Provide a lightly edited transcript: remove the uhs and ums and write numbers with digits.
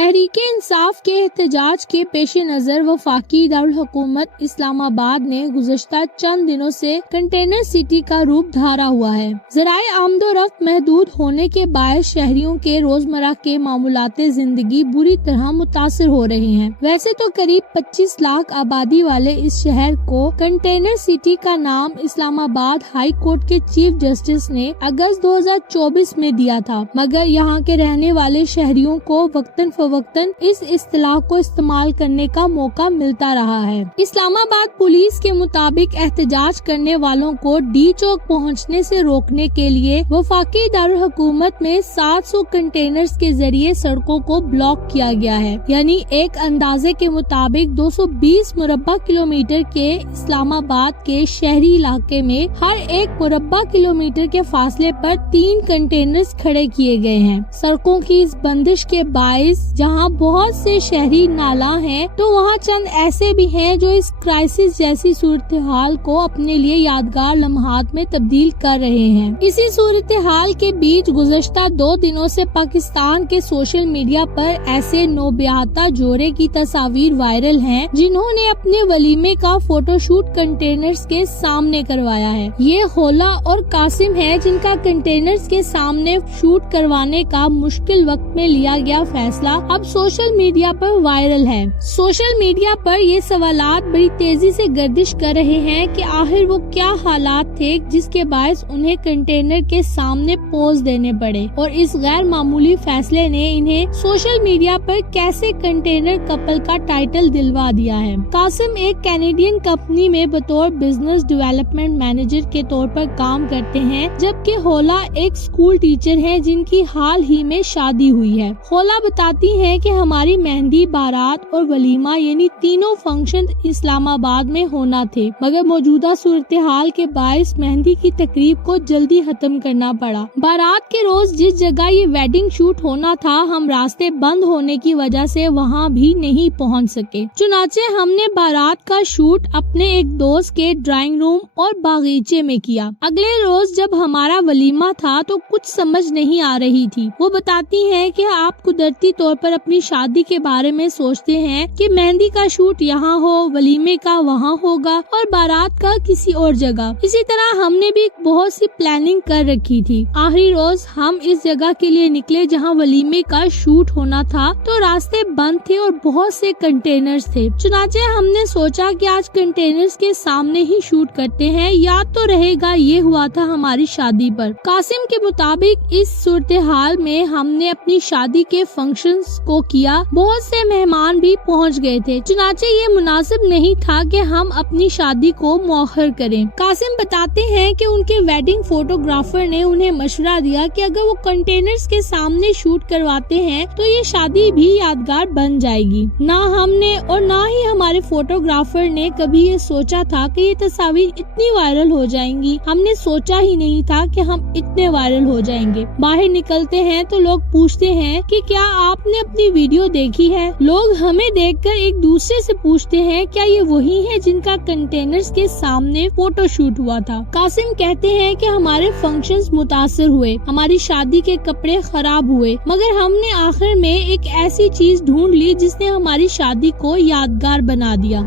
تحریک انصاف کے احتجاج کے پیش نظر وفاقی دارالحکومت اسلام آباد نے گزشتہ چند دنوں سے کنٹینر سٹی کا روپ دھارا ہوا ہے۔ ذرائع آمد و رفت محدود ہونے کے باعث شہریوں کے روزمرہ کے معمولات زندگی بری طرح متاثر ہو رہے ہیں۔ ویسے تو قریب 25 لاکھ آبادی والے اس شہر کو کنٹینر سٹی کا نام اسلام آباد ہائی کورٹ کے چیف جسٹس نے اگست 2024 میں دیا تھا، مگر یہاں کے رہنے والے شہریوں کو وقتاً فوقتاً اس اصطلاح کو استعمال کرنے کا موقع ملتا رہا ہے۔ اسلام آباد پولیس کے مطابق احتجاج کرنے والوں کو ڈی چوک پہنچنے سے روکنے کے لیے وفاقی دارالحکومت میں 700 کنٹینرز کے ذریعے سڑکوں کو بلاک کیا گیا ہے، یعنی ایک اندازے کے مطابق 220 مربع کلومیٹر کے اسلام آباد کے شہری علاقے میں ہر ایک مربع کلومیٹر کے فاصلے پر 3 کنٹینرز کھڑے کیے گئے ہیں۔ سڑکوں کی اس بندش کے باعث جہاں بہت سے شہری نالاں ہیں تو وہاں چند ایسے بھی ہیں جو اس کرائسس جیسی صورتحال کو اپنے لیے یادگار لمحات میں تبدیل کر رہے ہیں۔ اسی صورتحال کے بیچ گزشتہ 2 دنوں سے پاکستان کے سوشل میڈیا پر ایسے نوبیاہتا جوڑے کی تصاویر وائرل ہیں جنہوں نے اپنے ولیمے کا فوٹو شوٹ کنٹینرز کے سامنے کروایا ہے۔ یہ خولا اور قاسم ہے جن کا کنٹینرز کے سامنے شوٹ کروانے کا مشکل وقت میں لیا گیا فیصلہ اب سوشل میڈیا پر وائرل ہے۔ سوشل میڈیا پر یہ سوالات بڑی تیزی سے گردش کر رہے ہیں کہ آخر وہ کیا حالات تھے جس کے باعث انہیں کنٹینر کے سامنے پوز دینے پڑے، اور اس غیر معمولی فیصلے نے انہیں سوشل میڈیا پر کیسے کنٹینر کپل کا ٹائٹل دلوا دیا ہے۔ قاسم ایک کینیڈین کمپنی میں بطور بزنس ڈیولپمنٹ مینیجر کے طور پر کام کرتے ہیں، جبکہ خولا ایک اسکول ٹیچر ہیں جن کی حال ہی میں شادی ہوئی ہے۔ خولا بتاتی ہیں کہ ہماری مہندی، بارات اور ولیمہ یعنی تینوں فنکشن اسلام آباد میں ہونا تھے، مگر موجودہ صورتحال کے باعث مہندی کی تقریب کو جلدی ختم کرنا پڑا۔ بارات کے روز جس جگہ یہ ویڈنگ شوٹ ہونا تھا، ہم راستے بند ہونے کی وجہ سے وہاں بھی نہیں پہنچ سکے، چنانچہ ہم نے بارات کا شوٹ اپنے ایک دوست کے ڈرائنگ روم اور باغیچے میں کیا۔ اگلے روز جب ہمارا ولیمہ تھا تو کچھ سمجھ نہیں آ رہی تھی۔ وہ بتاتی ہیں کہ آپ قدرتی طور پر اپنی شادی کے بارے میں سوچتے ہیں کہ مہندی کا شوٹ یہاں ہو، ولیمے کا وہاں ہوگا اور بارات کا کسی اور جگہ۔ اسی طرح ہم نے بھی بہت سی پلاننگ کر رکھی تھی۔ آخری روز ہم اس جگہ کے لیے نکلے جہاں ولیمے کا شوٹ ہونا تھا تو راستے بند تھے اور بہت سے کنٹینرز تھے، چنانچہ ہم نے سوچا کہ آج کنٹینرز کے سامنے ہی شوٹ کرتے ہیں، یاد تو رہے گا یہ ہوا تھا ہماری شادی پر۔ قاسم کے مطابق اس صورتحال میں ہم نے اپنی شادی کے فنکشنز کو کیا، بہت سے مہمان بھی پہنچ گئے تھے، چنانچہ یہ مناسب نہیں تھا کہ ہم اپنی شادی کو مؤخر کریں۔ قاسم بتاتے ہیں کہ ان کے ویڈنگ فوٹوگرافر نے انہیں مشورہ دیا کہ اگر وہ کنٹینرز کے سامنے شوٹ کرواتے ہیں تو یہ شادی بھی یادگار بن جائے گی۔ نہ ہم نے اور نہ ہی ہمارے فوٹوگرافر نے کبھی یہ سوچا تھا کہ یہ تصاویر اتنی وائرل ہو جائیں گی، ہم نے سوچا ہی نہیں تھا کہ ہم اتنے وائرل ہو جائیں گے۔ باہر نکلتے ہیں تو لوگ پوچھتے ہیں کہ کیا آپ نے اپنی ویڈیو دیکھی ہے؟ لوگ ہمیں دیکھ کر ایک دوسرے سے پوچھتے ہیں کیا یہ وہی ہے جن کا کنٹینرز کے سامنے فوٹو شوٹ ہوا تھا؟ قاسم کہتے ہیں کہ ہمارے فنکشنز متاثر ہوئے، ہماری شادی کے کپڑے خراب ہوئے، مگر ہم نے آخر میں ایک ایسی چیز ڈھونڈ لی جس نے ہماری شادی کو یادگار بنا دیا۔